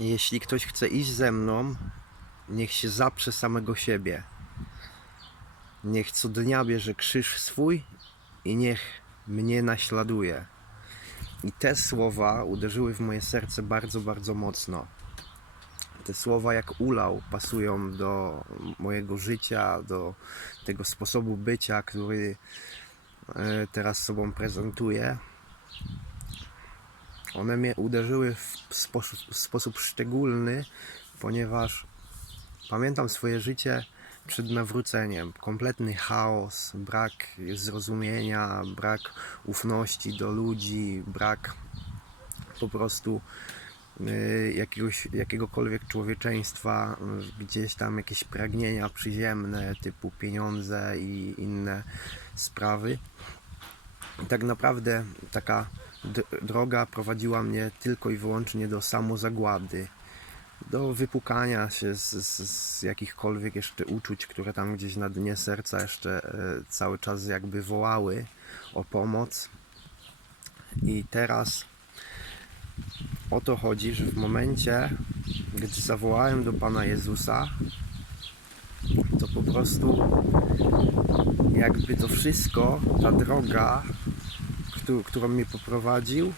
Jeśli ktoś chce iść ze mną, niech się zaprze samego siebie. Niech co dnia bierze krzyż swój i niech mnie naśladuje. I te słowa uderzyły w moje serce bardzo, bardzo mocno. Te słowa jak ulał pasują do mojego życia, do tego sposobu bycia, który e, teraz sobą prezentuję. One mnie uderzyły w w sposób szczególny, ponieważ pamiętam swoje życie przed nawróceniem. Kompletny chaos, brak zrozumienia, brak ufności do ludzi, brak po prostu y, jakiegoś, jakiegokolwiek człowieczeństwa, y, gdzieś tam jakieś pragnienia przyziemne typu pieniądze i inne sprawy. I tak naprawdę taka droga prowadziła mnie tylko i wyłącznie do samozagłady, do wypukania się z, z, z jakichkolwiek jeszcze uczuć, które tam gdzieś na dnie serca jeszcze e, cały czas jakby wołały o pomoc. I teraz o to chodzi, że w momencie, gdy zawołałem do Pana Jezusa, to po prostu jakby to wszystko, ta droga, któ- którą mnie poprowadził,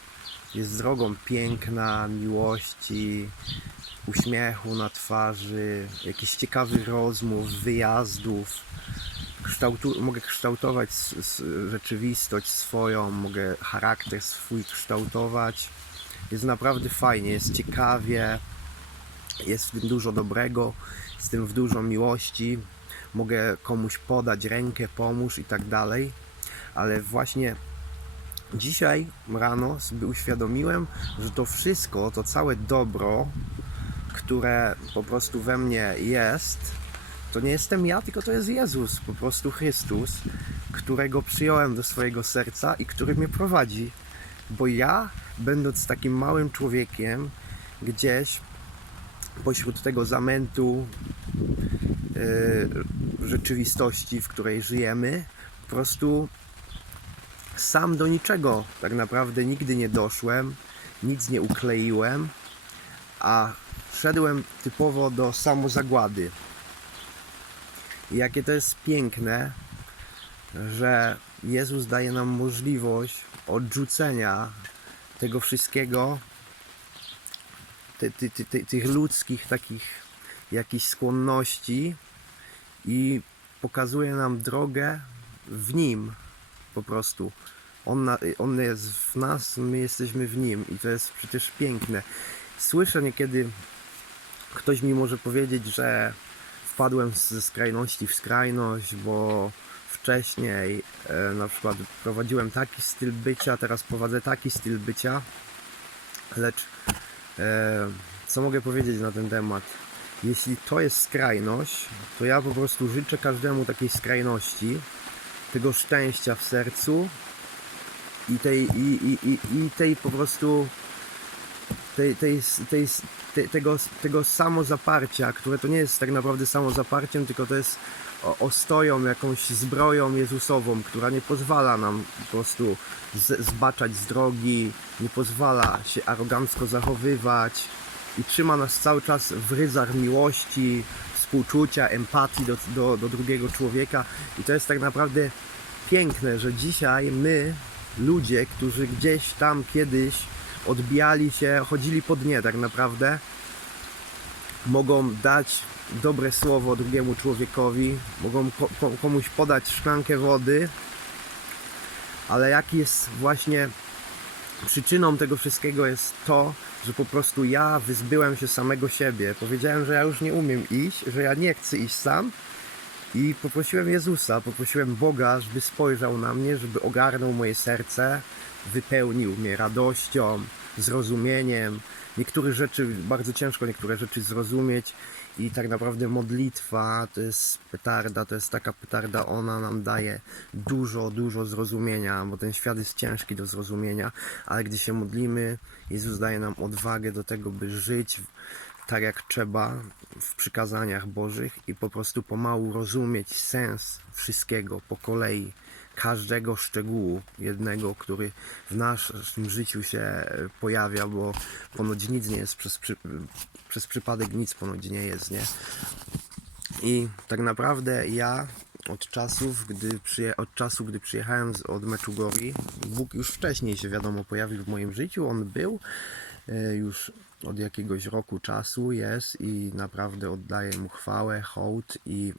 jest drogą piękna, miłości, uśmiechu na twarzy, jakichś ciekawych rozmów, wyjazdów. Kształtu- mogę kształtować rzeczywistość swoją, mogę charakter swój kształtować. Jest naprawdę fajnie, jest ciekawie, jest w tym dużo dobrego, jest w tym dużo miłości. Mogę komuś podać rękę, pomóż i tak dalej, ale właśnie dzisiaj rano sobie uświadomiłem, że to wszystko, to całe dobro, które po prostu we mnie jest, to nie jestem ja, tylko to jest Jezus, po prostu Chrystus, którego przyjąłem do swojego serca i który mnie prowadzi. Bo ja, będąc takim małym człowiekiem, gdzieś pośród tego zamętu yy, rzeczywistości, w której żyjemy, po prostu sam do niczego tak naprawdę nigdy nie doszłem, nic nie ukleiłem, a szedłem typowo do samozagłady. I jakie to jest piękne, że Jezus daje nam możliwość odrzucenia tego wszystkiego, ty, ty, ty, ty, tych ludzkich takich jakichś skłonności i pokazuje nam drogę w Nim po prostu. On, na, on jest w nas, my jesteśmy w Nim i to jest przecież piękne. Słyszę niekiedy, ktoś mi może powiedzieć, że wpadłem ze skrajności w skrajność, bo wcześniej e, na przykład prowadziłem taki styl bycia, teraz prowadzę taki styl bycia, lecz e, co mogę powiedzieć na ten temat? Jeśli to jest skrajność, to ja po prostu życzę każdemu takiej skrajności, tego szczęścia w sercu i tej, i, i, i, i tej po prostu tej, tej, tej, tej, tego, tego samozaparcia, które to nie jest tak naprawdę samozaparciem, tylko to jest ostoją, jakąś zbroją Jezusową, która nie pozwala nam po prostu z, zbaczać z drogi, nie pozwala się arogancko zachowywać i trzyma nas cały czas w ryzach miłości, współczucia, empatii do, do, do drugiego człowieka. I to jest tak naprawdę piękne, że dzisiaj my, ludzie, którzy gdzieś tam kiedyś odbijali się, chodzili po dnie tak naprawdę, mogą dać dobre słowo drugiemu człowiekowi, mogą ko- ko- komuś podać szklankę wody, ale jaki jest właśnie przyczyną tego wszystkiego jest to, że po prostu ja wyzbyłem się samego siebie. Powiedziałem, że ja już nie umiem iść, że ja nie chcę iść sam i poprosiłem Jezusa, poprosiłem Boga, żeby spojrzał na mnie, żeby ogarnął moje serce, wypełnił mnie radością, zrozumieniem. Niektóre rzeczy, bardzo ciężko niektóre rzeczy zrozumieć i tak naprawdę modlitwa to jest petarda, to jest taka petarda, ona nam daje dużo, dużo zrozumienia, bo ten świat jest ciężki do zrozumienia, ale gdy się modlimy, Jezus daje nam odwagę do tego, by żyć tak jak trzeba w przykazaniach Bożych i po prostu pomału rozumieć sens wszystkiego po kolei. Każdego szczegółu jednego, który w naszym życiu się e, pojawia, bo ponoć nic nie jest przez, przy, przez przypadek, nic ponoć nie jest, nie? I tak naprawdę ja od czasów, gdy przyje, od czasu, gdy przyjechałem z, od Meczugori, Bóg już wcześniej się wiadomo pojawił w moim życiu, on był e, już od jakiegoś roku czasu jest i naprawdę oddaję mu chwałę, hołd i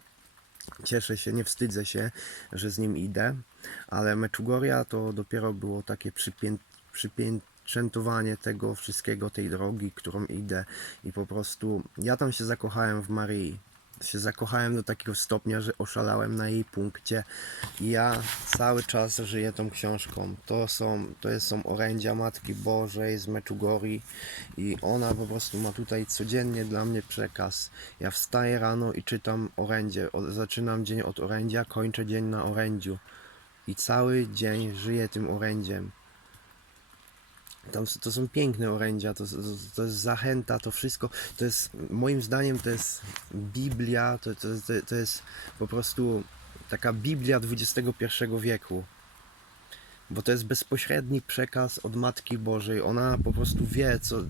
cieszę się, nie wstydzę się, że z nim idę, ale Meczugoria to dopiero było takie przypię, przypiętrzętowanie tego wszystkiego, tej drogi, którą idę i po prostu ja tam się zakochałem w Maryi. Się zakochałem do takiego stopnia, że oszalałem na jej punkcie ja cały czas żyję tą książką. To są, to jest, są orędzia Matki Bożej z Meczugorii i ona po prostu ma tutaj codziennie dla mnie przekaz. Ja wstaję rano i czytam orędzie. Zaczynam dzień od orędzia, kończę dzień na orędziu. I cały dzień żyję tym orędziem. Tam, to są piękne orędzia, to, to, to jest zachęta, to wszystko. To jest, moim zdaniem, to jest Biblia, to, to, to, to jest po prostu taka Biblia XXI wieku bo to jest bezpośredni przekaz od Matki Bożej. Ona po prostu wie, co,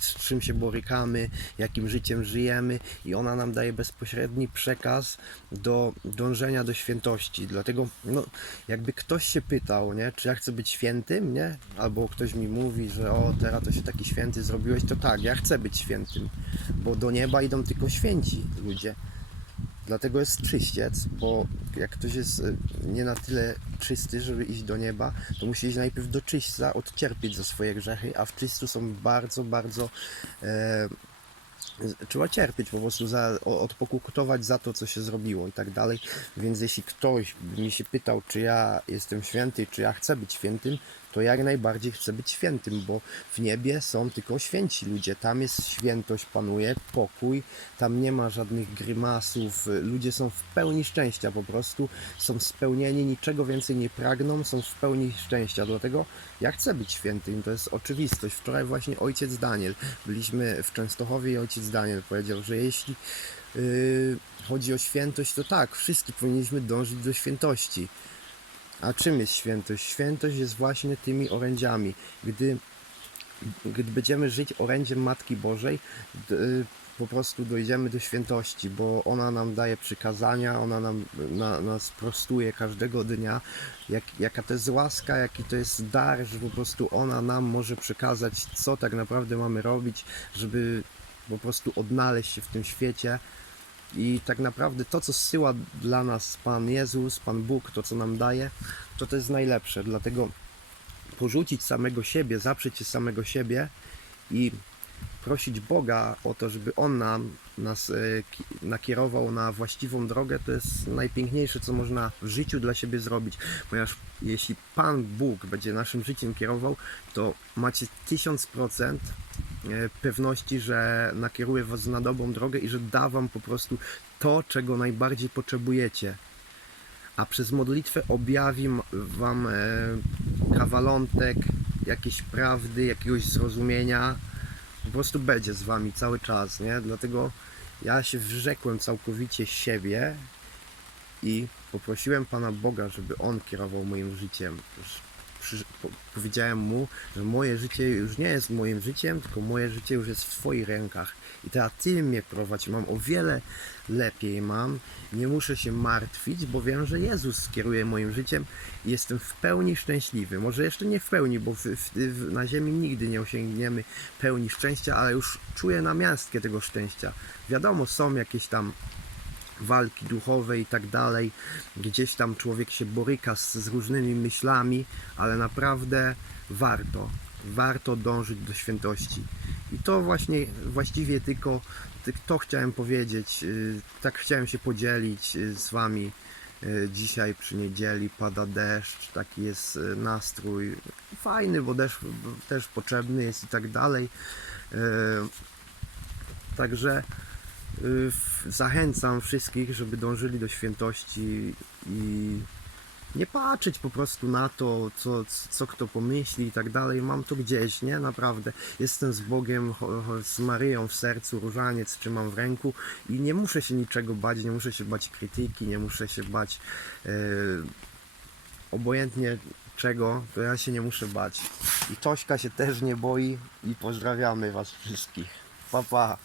z czym się borykamy, jakim życiem żyjemy, i ona nam daje bezpośredni przekaz do dążenia do świętości. Dlatego, no, jakby ktoś się pytał, nie, czy ja chcę być świętym, nie? Albo ktoś mi mówi, że o, teraz to się taki święty zrobiłeś, to tak, ja chcę być świętym, bo do nieba idą tylko święci ludzie. Dlatego jest czyściec, bo jak ktoś jest e, nie na tyle czysty, żeby iść do nieba, to musi iść najpierw do czyśćca, odcierpieć za swoje grzechy, a w czyśćcu są bardzo, bardzo e, trzeba cierpieć po prostu, za, odpokutować za to, co się zrobiło i tak dalej. Więc jeśli ktoś by mi się pytał, czy ja jestem święty, czy ja chcę być świętym, to jak najbardziej chcę być świętym, bo w niebie są tylko święci ludzie. Tam jest świętość, panuje pokój, tam nie ma żadnych grymasów. Ludzie są w pełni szczęścia po prostu, są spełnieni, niczego więcej nie pragną, są w pełni szczęścia. Dlatego ja chcę być świętym, to jest oczywistość. Wczoraj właśnie ojciec Daniel, byliśmy w Częstochowie i ojciec Daniel powiedział, że jeśli yy, chodzi o świętość, to tak, wszyscy powinniśmy dążyć do świętości. A czym jest świętość? Świętość jest właśnie tymi orędziami. Gdy, gdy będziemy żyć orędziem Matki Bożej, y, po prostu dojdziemy do świętości, bo ona nam daje przykazania, ona nam na, nas prostuje każdego dnia, jak, jaka to jest łaska, jaki to jest dar, że po prostu ona nam może przekazać, co tak naprawdę mamy robić, żeby po prostu odnaleźć się w tym świecie. I tak naprawdę to, co zsyła dla nas Pan Jezus, Pan Bóg, to, co nam daje, to to jest najlepsze. Dlatego porzucić samego siebie, zaprzeć się samego siebie i prosić Boga o to, żeby On nam, nas e, ki- nakierował na właściwą drogę, to jest najpiękniejsze, co można w życiu dla siebie zrobić. Ponieważ jeśli Pan Bóg będzie naszym życiem kierował, to macie tysiąc procent e, pewności, że nakieruje Was na dobrą drogę i że da Wam po prostu to, czego najbardziej potrzebujecie. A przez modlitwę objawi Wam e, kawalątek jakiejś prawdy, jakiegoś zrozumienia. Po prostu będzie z Wami cały czas, nie? Dlatego ja się wrzekłem całkowicie siebie i poprosiłem Pana Boga, żeby On kierował moim życiem. Powiedziałem Mu, że moje życie już nie jest moim życiem, tylko moje życie już jest w Twoich rękach. I teraz Ty mnie prowadź, mam o wiele lepiej mam, nie muszę się martwić, bo wiem, że Jezus kieruje moim życiem i jestem w pełni szczęśliwy. Może jeszcze nie w pełni, bo w, w, na ziemi nigdy nie osiągniemy pełni szczęścia, ale już czuję namiastkę tego szczęścia. Wiadomo, są jakieś tam walki duchowe i tak dalej. Gdzieś tam człowiek się boryka z, z różnymi myślami, ale naprawdę warto, warto dążyć do świętości. I to właśnie właściwie tylko ty- to chciałem powiedzieć, y, tak chciałem się podzielić y, z wami. Y, Dzisiaj przy niedzieli pada deszcz, taki jest nastrój. Fajny, bo deszcz też potrzebny jest i tak dalej. Także zachęcam wszystkich, żeby dążyli do świętości i nie patrzeć po prostu na to, co, co kto pomyśli i tak dalej. Mam to gdzieś, nie? Naprawdę. Jestem z Bogiem, z Maryją w sercu, różaniec trzymam w ręku i nie muszę się niczego bać, nie muszę się bać krytyki, nie muszę się bać e, obojętnie czego, to ja się nie muszę bać. I Tośka się też nie boi i pozdrawiamy was wszystkich. Pa pa.